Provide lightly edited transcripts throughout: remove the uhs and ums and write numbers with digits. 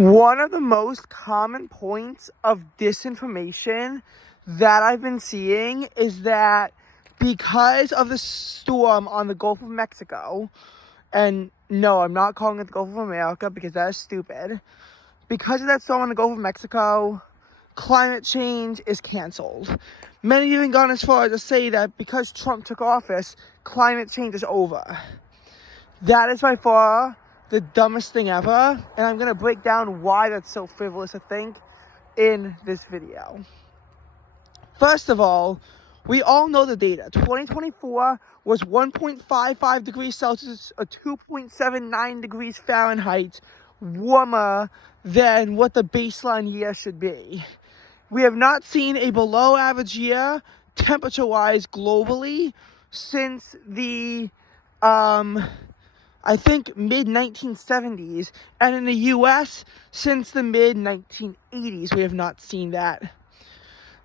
One of the most common points of disinformation that I've been seeing is that because of the storm on the Gulf of Mexico, and no, I'm not calling it the Gulf of America because that is stupid. Because of that storm on the Gulf of Mexico, climate change is canceled. Many have even gone as far as to say that because Trump took office, climate change is over. That is by far the dumbest thing ever, and I'm going to break down why that's so frivolous to think in this video. First of all, we all know the data. 2024 was 1.55 degrees Celsius, or 2.79 degrees Fahrenheit warmer than what the baseline year should be. We have not seen a below average year, temperature-wise, globally, since the I think mid-1970s, and in the U.S. since the mid-1980s, we have not seen that.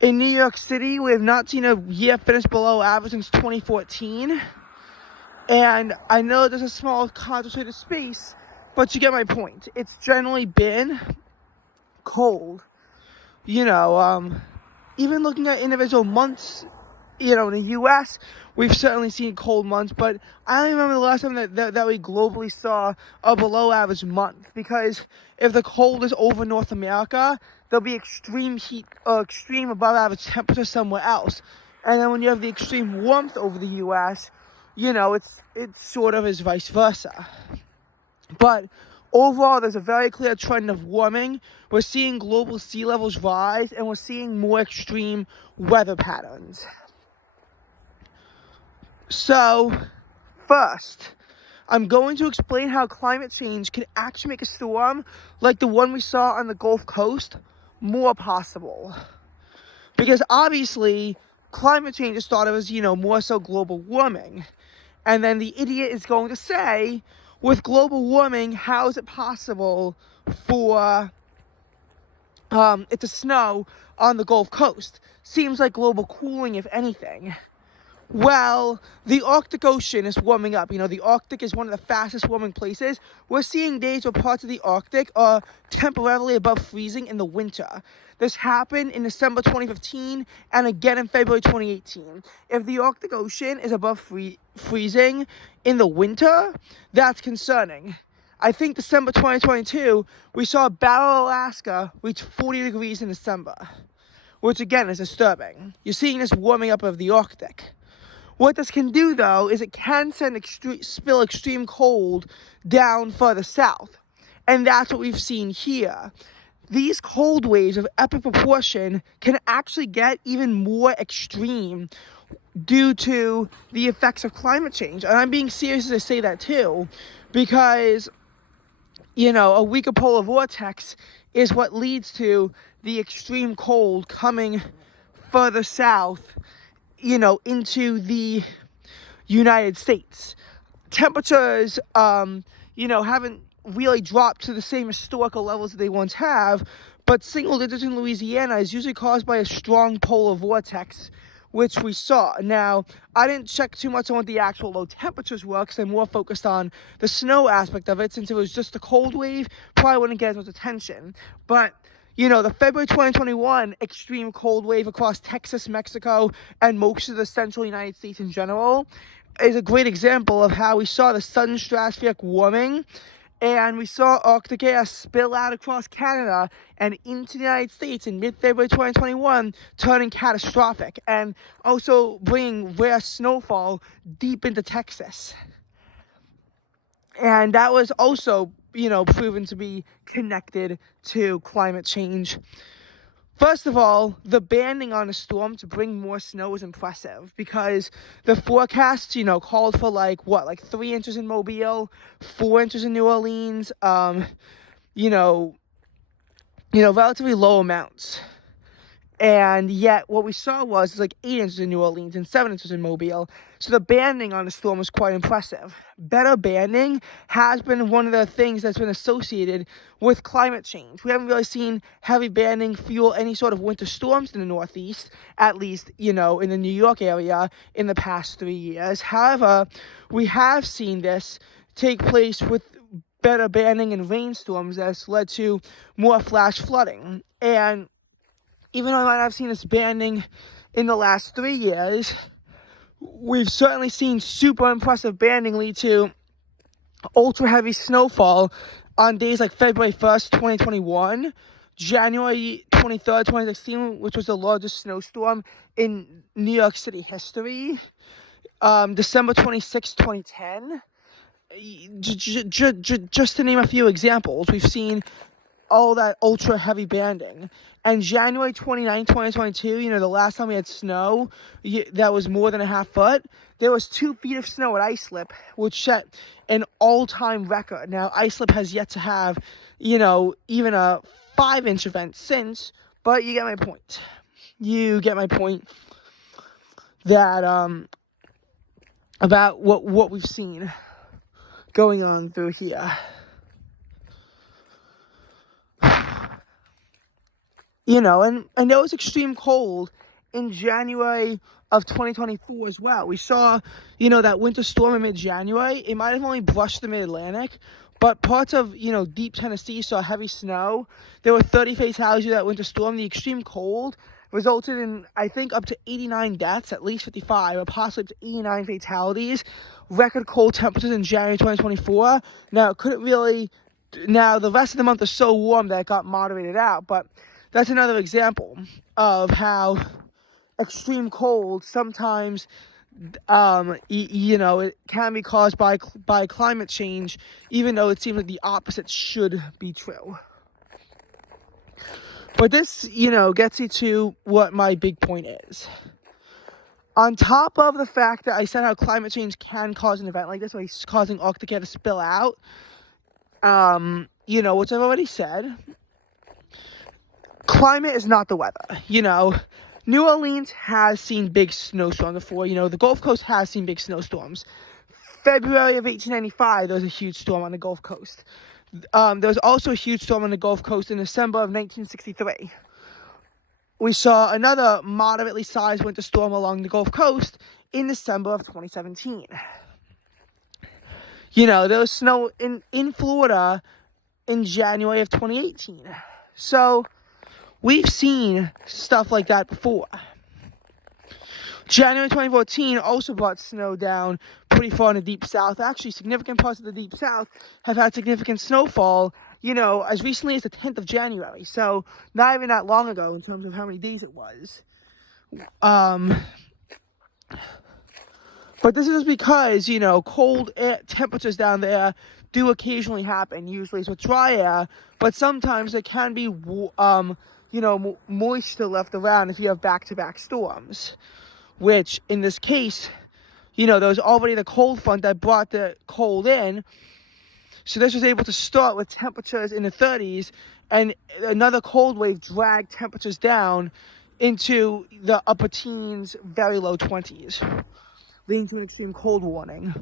In New York City, we have not seen a year finish below average since 2014, and I know there's a small concentrated space, but you get my point. It's generally been cold. Even looking at individual months, in the U.S., we've certainly seen cold months, but I don't remember the last time that we globally saw a below average month, because if the cold is over North America, there'll be extreme heat or extreme above average temperature somewhere else. And then when you have the extreme warmth over the U.S., it's sort of is vice versa. But overall, there's a very clear trend of warming. We're seeing global sea levels rise, and we're seeing more extreme weather patterns. So, first, I'm going to explain how climate change can actually make a storm like the one we saw on the Gulf Coast more possible. Because obviously, climate change is thought of as, more so global warming. And then the idiot is going to say, with global warming, how is it possible for it to snow on the Gulf Coast? Seems like global cooling, if anything. Well, the Arctic Ocean is warming up. The Arctic is one of the fastest warming places. We're seeing days where parts of the Arctic are temporarily above freezing in the winter. This happened in December 2015 and again in February 2018. If the Arctic Ocean is above freezing in the winter, that's concerning. I think December 2022, we saw Barrow, Alaska reach 40 degrees in December, which again is disturbing. You're seeing this warming up of the Arctic. What this can do, though, is it can spill extreme cold down further south. And that's what we've seen here. These cold waves of epic proportion can actually get even more extreme due to the effects of climate change. And I'm being serious as I say that, too, because, a weaker polar vortex is what leads to the extreme cold coming further south, into the United States. Temperatures, haven't really dropped to the same historical levels that they once have, but single digits in Louisiana is usually caused by a strong polar vortex, which we saw. Now, I didn't check too much on what the actual low temperatures were, because I'm more focused on the snow aspect of it. Since it was just a cold wave, probably wouldn't get as much attention. But the February 2021 extreme cold wave across Texas, Mexico, and most of the central United States in general is a great example of how we saw the sudden stratospheric warming, and we saw Arctic air spill out across Canada and into the United States in mid-February 2021, turning catastrophic, and also bringing rare snowfall deep into Texas. And that was also proven to be connected to climate change. First of all, the banding on a storm to bring more snow is impressive, because the forecasts, called for like 3 inches in Mobile, 4 inches in New Orleans, relatively low amounts. And yet what we saw was 8 inches in New Orleans and 7 inches in Mobile. So the banding on the storm was quite impressive. Better banding has been one of the things that's been associated with climate change. We haven't really seen heavy banding fuel any sort of winter storms in the Northeast, at least, in the New York area in the past 3 years. However, we have seen this take place with better banding and rainstorms that's led to more flash flooding. And even though I might not have seen this banding in the last 3 years, we've certainly seen super impressive banding lead to ultra heavy snowfall on days like February 1st, 2021, January 23rd, 2016, which was the largest snowstorm in New York City history, December 26th, 2010. Just to name a few examples, we've seen all that ultra heavy banding. And January 29th, 2022, the last time we had snow that was more than a half foot, there was 2 feet of snow at Islip, which set an all-time record. Now, Islip has yet to have, even a 5-inch event since, but you get my point. You get my point that, about what we've seen going on through here. And there was extreme cold in January of 2024 as well. We saw, that winter storm in mid-January. It might have only brushed the mid-Atlantic, but parts of, deep Tennessee saw heavy snow. There were 30 fatalities in that winter storm. The extreme cold resulted in, I think, up to 89 deaths, at least 55, or possibly up to 89 fatalities. Record cold temperatures in January 2024. Now, the rest of the month is so warm that it got moderated out, but that's another example of how extreme cold sometimes, it can be caused by climate change, even though it seems like the opposite should be true. But this, gets you to what my big point is. On top of the fact that I said how climate change can cause an event like this, like causing Arctic air to spill out, which I've already said, climate is not the weather. New Orleans has seen big snowstorms before. The Gulf Coast has seen big snowstorms. February of 1895, there was a huge storm on the Gulf Coast. There was also a huge storm on the Gulf Coast in December of 1963. We saw another moderately sized winter storm along the Gulf Coast in December of 2017. There was snow in Florida in January of 2018. So we've seen stuff like that before. January 2014 also brought snow down pretty far in the Deep South. Actually, significant parts of the Deep South have had significant snowfall, as recently as the 10th of January. So not even that long ago in terms of how many days it was. But this is because, cold air temperatures down there do occasionally happen. Usually it's with dry air, but sometimes there can be, moisture left around if you have back-to-back storms. Which, in this case, there was already the cold front that brought the cold in. So this was able to start with temperatures in the 30s, and another cold wave dragged temperatures down into the upper teens, very low 20s, leading to an extreme cold warning.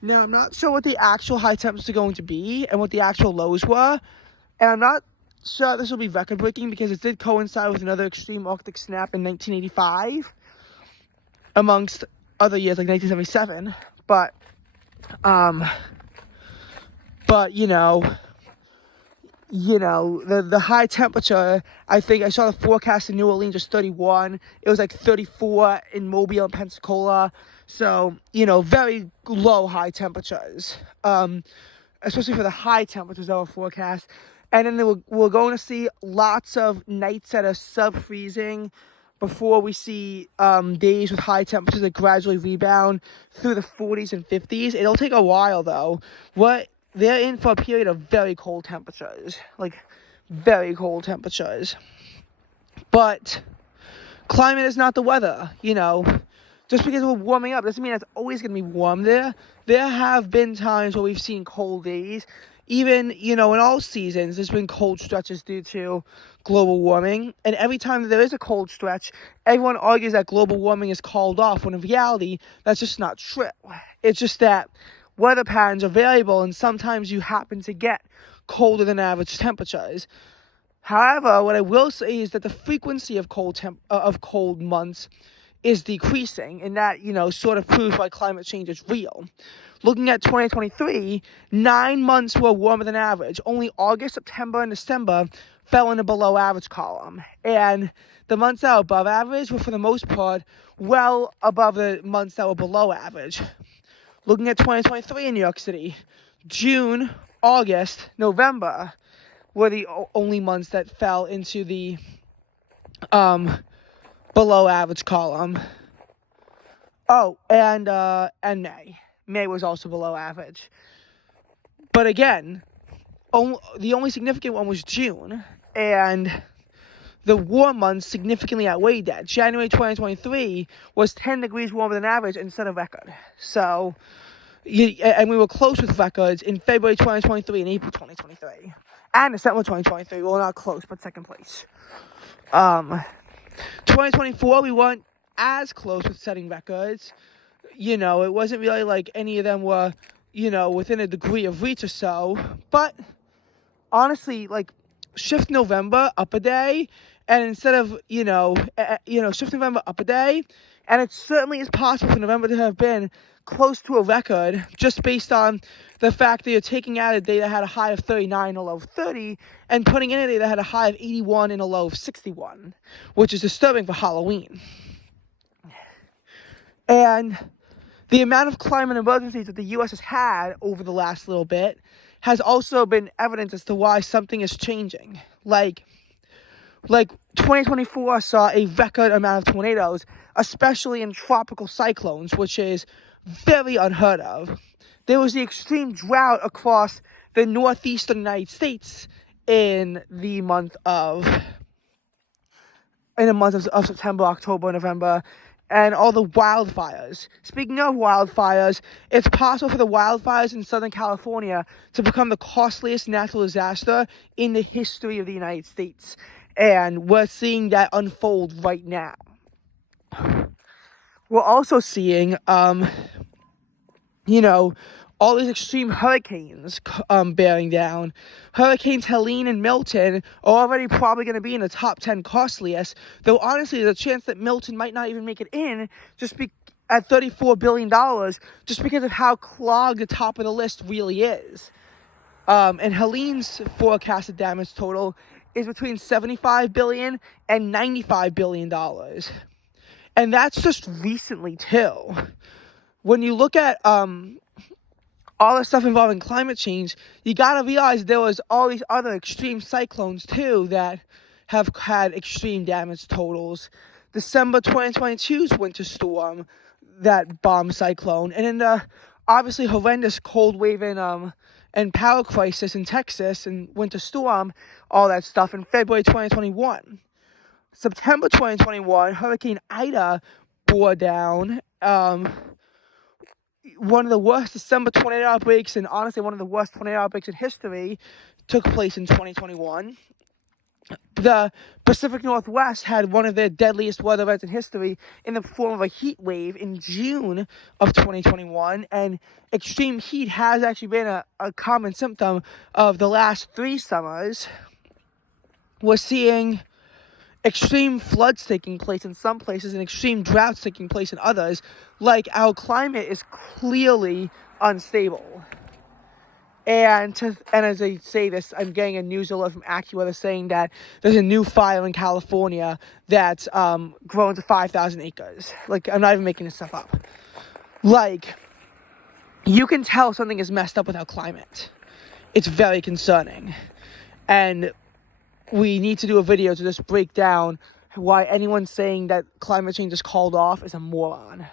Now, I'm not sure what the actual high temperatures are going to be and what the actual lows were, and I'm not sure this will be record-breaking because it did coincide with another extreme Arctic snap in 1985. Amongst other years like 1977, but the high temperature, I think I saw the forecast in New Orleans was 31. It was like 34 in Mobile and Pensacola. So, very low high temperatures, especially for the high temperatures that were forecast. And then we're going to see lots of nights that are sub-freezing before we see days with high temperatures that gradually rebound through the 40s and 50s. It'll take a while, though. They're in for a period of very cold temperatures. Like, very cold temperatures. But climate is not the weather, Just because we're warming up doesn't mean it's always going to be warm there. There have been times where we've seen cold days. Even, in all seasons, there's been cold stretches due to global warming. And every time that there is a cold stretch, everyone argues that global warming is called off, when in reality, that's just not true. It's just that weather patterns are variable, and sometimes you happen to get colder than average temperatures. However, what I will say is that the frequency of cold months is decreasing, and that, sort of proves why climate change is real. looking at 2023, 9 months were warmer than average. Only August, September, and December fell in the below average column. And the months that were above average were, for the most part, well above the months that were below average. Looking at 2023 in New York City, June, August, November were the only months that fell into the below average column. Oh, and May. May was also below average. But again, the only significant one was June, and the warm months significantly outweighed that. January 2023 was 10 degrees warmer than average and set a record. So, and we were close with records in February 2023 and April 2023. And December 2023. Well, not close, but second place. 2024, we weren't as close with setting records. It wasn't really like any of them were, within a degree of reach or so. But honestly, like, shift November up a day, and instead of, shift November up a day, and it certainly is possible for November to have been close to a record, just based on the fact that you're taking out a day that had a high of 39 and a low of 30, and putting in a day that had a high of 81 and a low of 61, which is disturbing for Halloween. And the amount of climate emergencies that the U.S. has had over the last little bit has also been evidence as to why something is changing. Like 2024 saw a record amount of tornadoes, especially in tropical cyclones, which is very unheard of. There was the extreme drought across the northeastern United States in the month of September, October, November, and all the wildfires. Speaking of wildfires, it's possible for the wildfires in Southern California to become the costliest natural disaster in the history of the United States. And we're seeing that unfold right now. We're also seeing, all these extreme hurricanes bearing down. Hurricanes Helene and Milton are already probably going to be in the top 10 costliest, though honestly there's a chance that Milton might not even make it in at $34 billion, just because of how clogged the top of the list really is. And Helene's forecasted damage total is between $75 billion and $95 billion. And that's just recently too. When you look at all the stuff involving climate change, you gotta realize there was all these other extreme cyclones too that have had extreme damage totals. December 2022's winter storm, that bomb cyclone, and then the obviously horrendous cold wave and power crisis in Texas and winter storm, all that stuff in February 2021. September 2021, Hurricane Ida bore down one of the worst December tornado outbreaks, and honestly one of the worst tornado outbreaks in history, took place in 2021. The Pacific Northwest had one of their deadliest weather events in history in the form of a heat wave in June of 2021, and extreme heat has actually been a common symptom of the last 3 summers. We're seeing extreme floods taking place in some places and extreme droughts taking place in others. Like, our climate is clearly unstable. And as I say this, I'm getting a news alert from AccuWeather saying that there's a new fire in California that's grown to 5,000 acres. Like, I'm not even making this stuff up. Like, you can tell something is messed up with our climate. It's very concerning. And we need to do a video to just break down why anyone saying that climate change is called off is a moron.